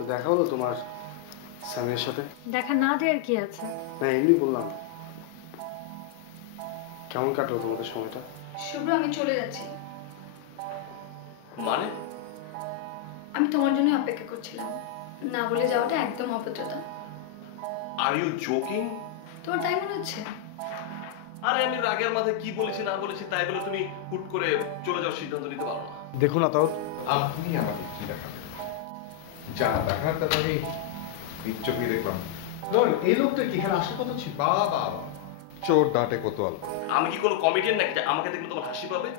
তো দেখা হলো তোমার স্যামের সাথে? দেখা না দেওয়ার কি আছে? না, এমনি বললাম। কেমন কাটলো তোমাদের সময়টা? শুভ্র, আমি চলে যাচ্ছি। মানে? আমি তোমার জন্য অপেক্ষা করছিলাম, না বলে যাওয়াটা একদম অভদ্রতা। Are you joking? তোমার তাই মনে হচ্ছে? আরে আমি রাগের মাথায় কি বলেছি না বলেছি তাই বলে তুমি হুট করে চলে যাওয়ার সিদ্ধান্ত নিতে পারো না। দেখো না তাও, আপনি আমাকে কি দেখাবেন? যা দেখার তা আমি চোখে দেখলাম। এই লোকটা কি এখানে আসার কথা ছিল? বাবা, চোর ডাঁটে কোতোয়াল। আমি কি কোনো কমেডিয়ান নাকি যে আমাকে দেখলে তোমার হাসি পাবে?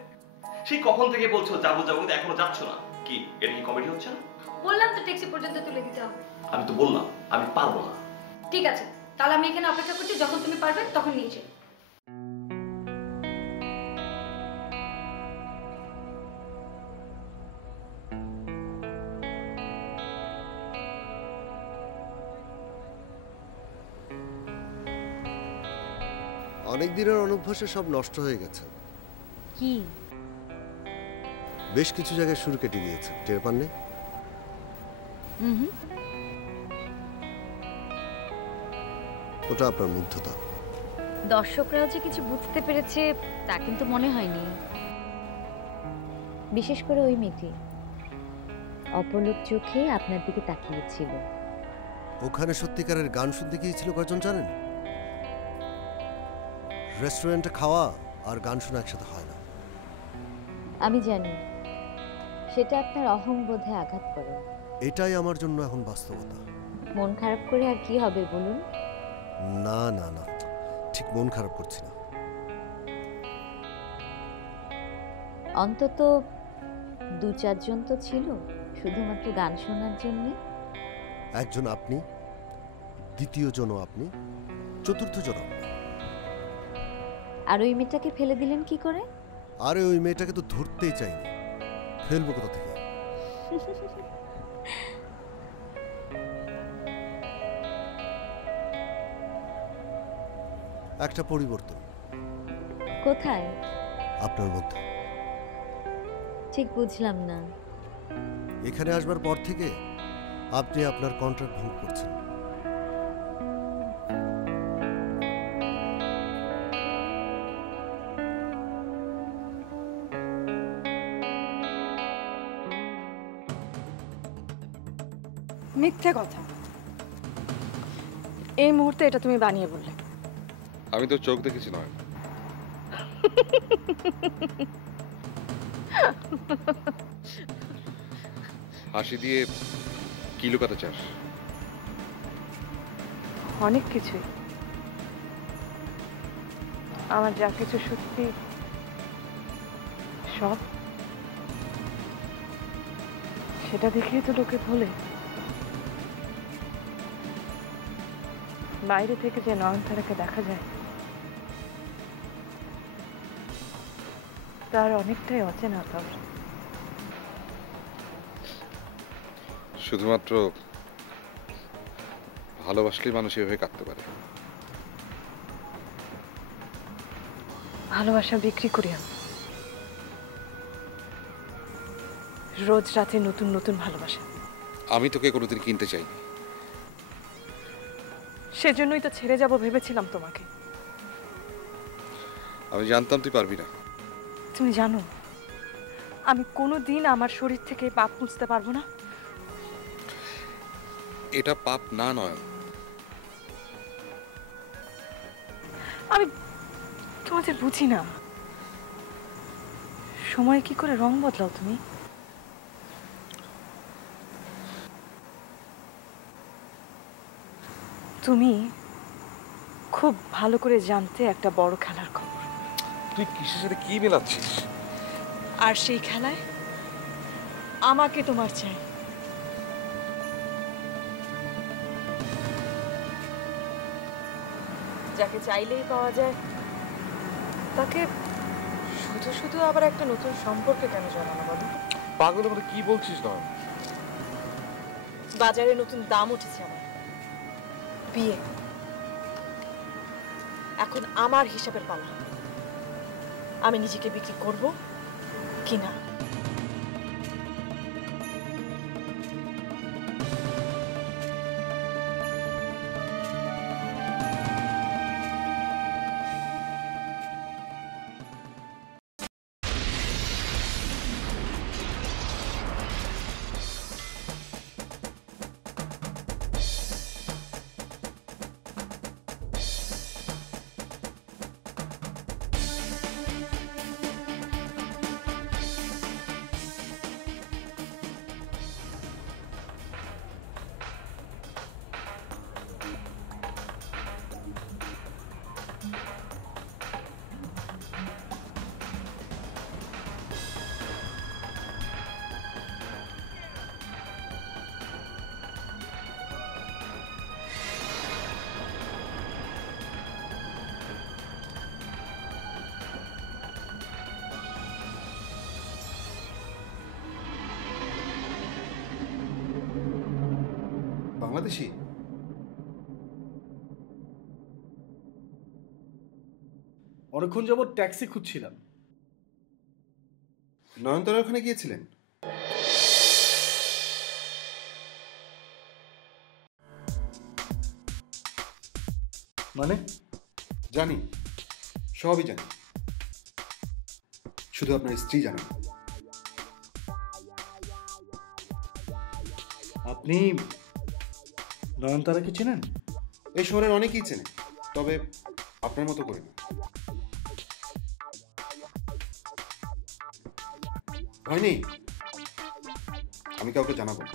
সেই কখন থেকে বলছো যাবো যাবো কিন্তু এখনো যাচ্ছ না। কি এটা কি কমেডি হচ্ছে না? বললাম তো ট্যাক্সি পর্যন্ত তুলে দিতে হবে। আমি তো বললাম আমি পারবো না। ঠিক আছে, তাহলে আমি এখানে অপেক্ষা করছি, যখন তুমি পারবে তখন নিয়ে যাও। অনেক দিনের অনভ্যাসে সব নষ্ট হয়ে গেছে। কি? বেশ কিছু জায়গায় সুর কেটে গিয়েছে, টের পাননি? ওটা আপনার মুগ্ধতা। দর্শকরাও যে কিছু বুঝতে পেরেছে তা কিন্তু মনে হয়নি, বিশেষ করে ওই মেয়েটি অপলক চোখে আপনার দিকে তাকিয়েছিল। ওখানে সত্যিকারের গান শুনতে গিয়েছিল কয়জন জানেন? রেস্টুরেন্টে খাওয়া আর গান শোনা একসাথে হয় না। আমি জানি সেটা আপনার অহংবোধে আঘাত করে। এটাই আমার জন্য এখন বাস্তবতা। মন খারাপ করে আর কি হবে বলুন? না না না, ঠিক মন খারাপ করছি না। অন্তত 2-4 জন তো ছিল শুধুমাত্র গান শোনার জন্য। একজন আপনি, দ্বিতীয় জনও আপনি, চতুর্থ জন আপনি। আর ওই মেয়েটাকে ফেলে দিলেন কি করে? আরে ওই মেয়েটাকে তো ধরতেই চাইনি, ফেলবো কোথা থেকে? একটা পরিবর্তন। কোথায়? আপনার মধ্যে। ঠিক বুঝলাম না। এখানে আসবার পর থেকে আপনি আপনার কন্ট্রাক্ট ভঙ্গ করছেন। মিথ্যে কথা। এই মুহূর্তে এটা তুমি বানিয়ে বললে। আমি তো চোখ দেখেছি নয়। হাসি দিয়ে কি লুকাতে চাস? অনেক কিছুই। আমার যা কিছু সত্যি সব সেটা দেখেই তো লোকে বলে। বাইরে থেকে যে নয়নতারাকে দেখা যায় তার অনেকটাই অচেনা তার। শুধুমাত্র ভালোবাসলেই মানুষ এভাবে কাঁদতে পারে। ভালোবাসা বিক্রি করি আমি। রোজ রাতে নতুন নতুন ভালোবাসা। আমি তোকে কোনোদিন কিনতে চাইনি। সেজন্যই তো ছেড়ে যাব ভেবেছিলাম তোমাকে। আমি জানতাম তুই পারবি না। তুমি জানো আমি কোনোদিন আমার শরীর থেকে পাপ মুছতে পারবো না। এটা পাপ না নয়। আমি তোমাদের বুঝি না। সময় কি করে রং বদলাও তুমি? তুমি খুব ভালো করে জানতে একটা বড় খেলার খবর। তুই কিসের সাথে কি মেলাচ্ছিস? আর সেই খেলায় আমাকে তোমার চাই। যাকে চাইলেই পাওয়া যায় তাকে শুধু শুধু আবার একটা নতুন সম্পর্কে কেন জড়ানো বলো? পাগলের মতো কি বলছিস? নয়, বাজারে নতুন দাম উঠেছে আমার। বিয়ে। এখন আমার হিসাবের পালা। আমি নিজেকে বিক্রি করব কিনা। বাংলাদেশি? অনেকক্ষণ যাবত ট্যাক্সি খুঁজছিলাম। নয়নতারার ওখানে গিয়েছিলেন? মানে? জানি, সবই জানি, শুধু আপনার স্ত্রী জানেন। আপনি নয়নতারাকে চেনেন? এই শহরের অনেকেই চেনে, তবে আপনার মতো করে না। ভয় নেই, আমি কাউকে জানাবো না।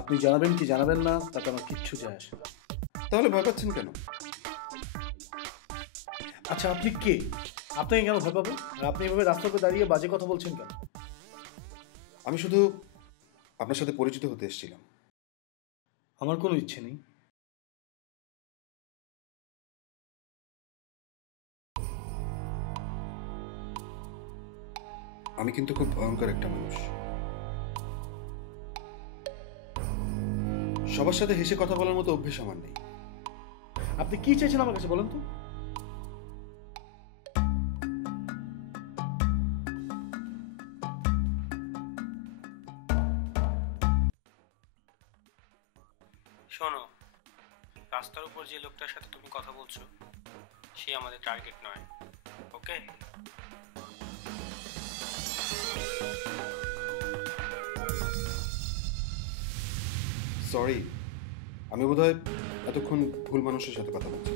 আপনি জানাবেন কি জানাবেন না তাতে আমার কিচ্ছু যায় আসে না। তাহলে ভয় পাচ্ছেন কেন? আচ্ছা, আপনি কে? আপনাকে কেন ভয় পাবো? আর আপনি এভাবে রাস্তাতে দাঁড়িয়ে বাজে কথা বলছেন কেন? আমি শুধু আপনার সাথে পরিচিত হতে এসেছিলাম। আমার কোনো ইচ্ছে নেই। আমি কিন্তু খুব ভয়ঙ্কর একটা মানুষ। সবার সাথে হেসে কথা বলার মতো অভ্যেস আমার নেই। আপনি কি চাইছেন আমার কাছে বলেন তো? শোনো, রাস্তার উপর যে লোকটার সাথে তুমি কথা বলছো সে আমাদের টার্গেট নয়, ওকে? সরি, আমি বোধহয় এতক্ষণ ভুল মানুষের সাথে কথা বলছি।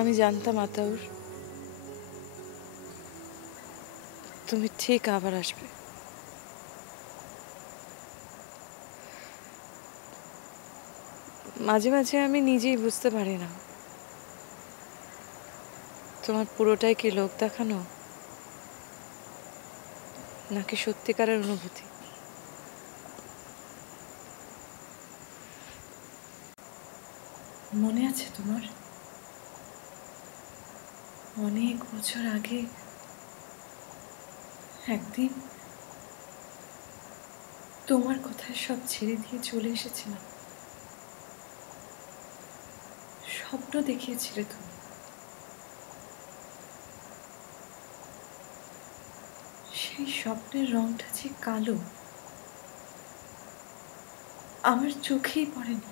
আমি জানতাম আতাউর তুমি ঠিক আবার আসবে। মাঝে মাঝে আমি নিজেই বুঝতে পারি না তোমার পুরোটাই কি লোক দেখানো নাকি সত্যিকারের অনুভূতি। মনে আছে তোমার অনেক বছর আগে একদিন তোমার কথায় সব ছেড়ে দিয়ে চলে এসেছিলাম। স্বপ্ন দেখিয়েছিলে তুমি, সেই স্বপ্নের রংটা যে কালো আমার চোখেই পড়েনি।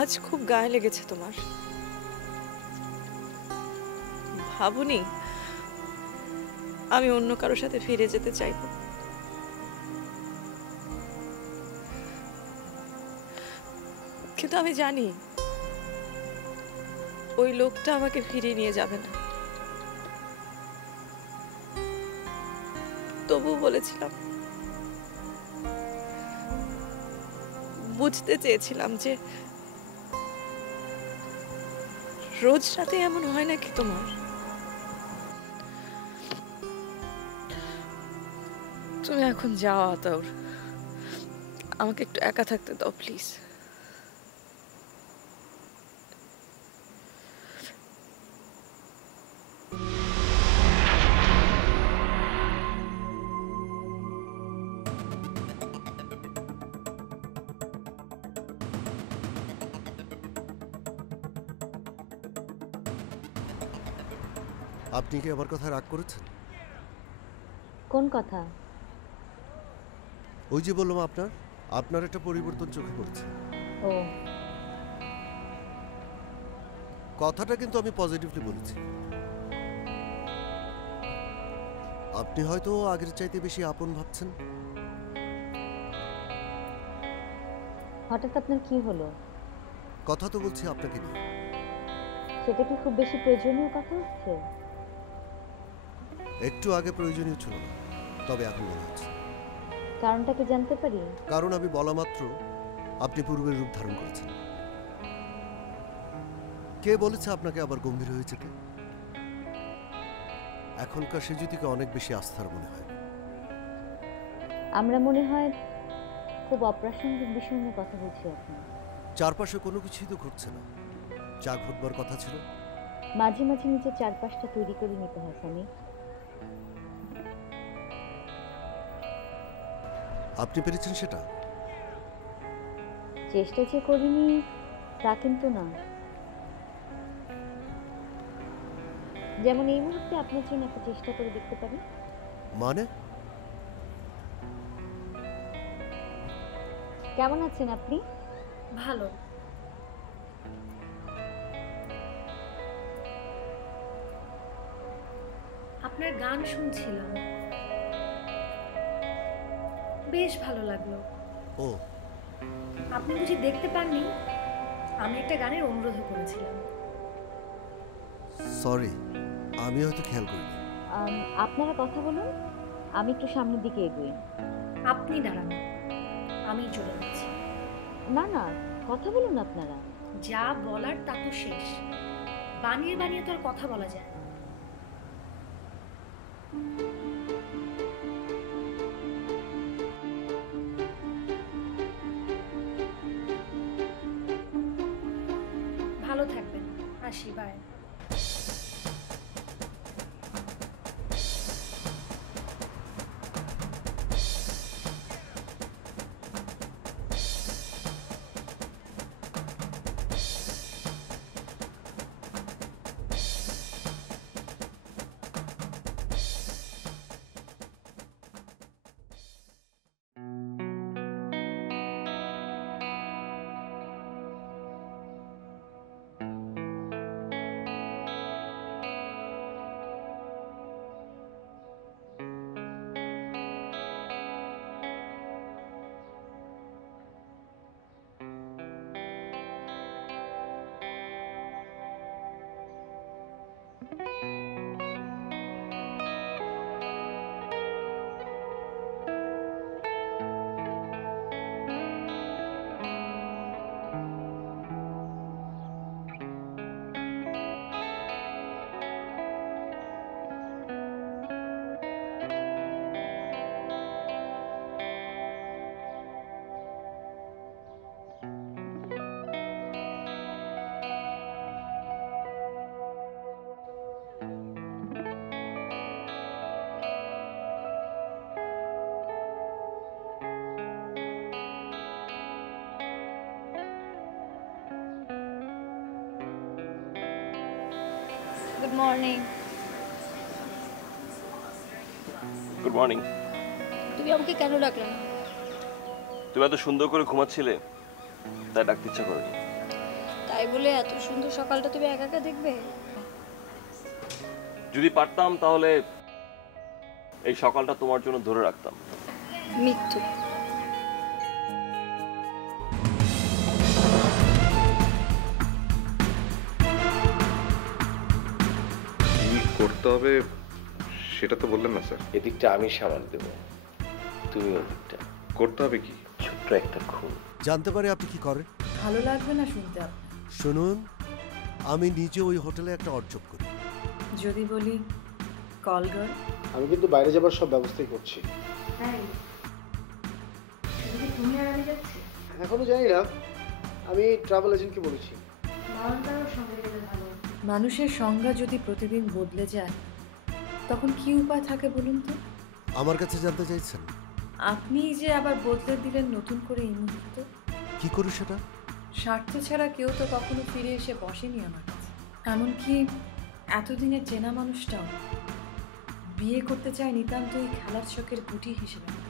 আজ খুব গায়ে লেগেছে তোমার। ভাবুনি আমি অন্য কারোর সাথে ফিরে যেতে চাইব, কিন্তু আমি জানি ওই লোকটা আমাকে ফিরিয়ে নিয়ে যাবে না। তবুও বলেছিলাম, বুঝতে চেয়েছিলাম যে রোজ রাতে এমন হয় নাকি তোমার। তুমি এখন যাও আতাউর, আমাকে একটু একা থাকতে দাও প্লিজ। আপনি কি আমার কথা রাগ করেছেন? কোন কথা? ওই যে বললাম আপনার একটা পরিবর্তন চোখে পড়ছে। ও, কথাটা কিন্তু আমি পজিটিভলি বলেছি। আপনি হয়তো আগের চাইতে বেশি আপন ভাবছেন। হঠাৎ আপনার কি হলো? কথা তো বলছি আপনাকে নিয়ে। সেটা কি খুব বেশি প্রয়োজনীয় কথা হচ্ছে? একটু আগে প্রয়োজনীয় ছিল না, তবে এখন মনে হচ্ছে। কারণটা কি জানতে পারি? কারণ আমি বলা মাত্র আপনি পূর্বের রূপ ধারণ করেছেন। কে বলেছে আপনাকে আবার গম্ভীর হয়ে যেতে? এখনকার সেজুতিকে অনেক বেশি আস্থার মনে হয়। আমরা মনে হয় খুব অপ্রাসঙ্গিক বিষয় নিয়ে কথা বলছি এখন। চারপাশে কোনো কিছুই তো ঘটছে না, যা ঘটবার কথা ছিল। মাঝে মাঝে নিজের চারপাশটা তৈরি করে নিতে হয় সানি। আপনি পেরেছেন সেটা? চেষ্টা যে করিনি তা কিন্তু না। যেমন এই মুহূর্তে আপনার জন্য একটা চেষ্টা করে দেখতে পারি। মানে? কেমন আছেন আপনি? ভালো। আপনার গান শুনছিলাম, বেশ ভালো লাগলো। ও, আপনি বুঝি দেখতে পাননি? আমি একটা গানের অনুরোধ করেছিলাম। সরি, আমি হয়তো খেয়াল করিনি। আপনারা কথা বলুন, আমি একটু সামনের দিকে এগোই। আপনি দাঁড়ান, আমি চলে যাচ্ছি। না না, কথা বলুন আপনারা। যা বলার তা তো শেষ, বানিয়ে বানিয়ে তো আর কথা বলা যায় না। ভালো থাকবেন, আসি, bye. Good morning. Good morning. তুমি আমাকে কেন ডাকলে না? তুমি এত সুন্দর করে ঘুমাচ্ছিলে, তাই ডাকতে ইচ্ছা করেনি। তাই বলে এত সুন্দর সকালটা তুমি একা একা দেখবে? যদি পারতাম তাহলে এই সকালটা তোমার জন্য ধরে রাখতাম। মিথ্যু। কি করতে হবে সেটা তো বললেন না স্যার। এদিকটা আমি সামাল দেব, তুমি ওদিকটা। করতে হবে কি? ছোট্ট একটা খুন। জানতে পারে আপনি কি করেন? ভালো লাগবে না শুনতে। শুনুন, আমি নিজে ওই হোটেলে একটা অড জব করি। যদি বলি কল গার্ল? আমি কিন্তু বাইরে যাবার সব ব্যবস্থাই করছি। তুমি আর আমি যাচ্ছি? এখনো জানি না, আমি ট্রাভেল এজেন্টকে বলেছি। সঙ্গে গেলে ভালো। মানুষের সংজ্ঞা যদি প্রতিদিন বদলে যায় তখন কি উপায় থাকে বলুন তো? আমার কাছে জানতে চাইছেন? আপনি যে আবার বদলে দিলেন নতুন করে এই মুহূর্তে। কি করে সেটা? স্বার্থ ছাড়া কেউ তো কখনো ফিরে এসে বসেনি আমার কাছে। এমনকি এতদিনের চেনা মানুষটাও বিয়ে করতে চায় নিতান্ত এই খেলার চকের গুটি হিসেবে।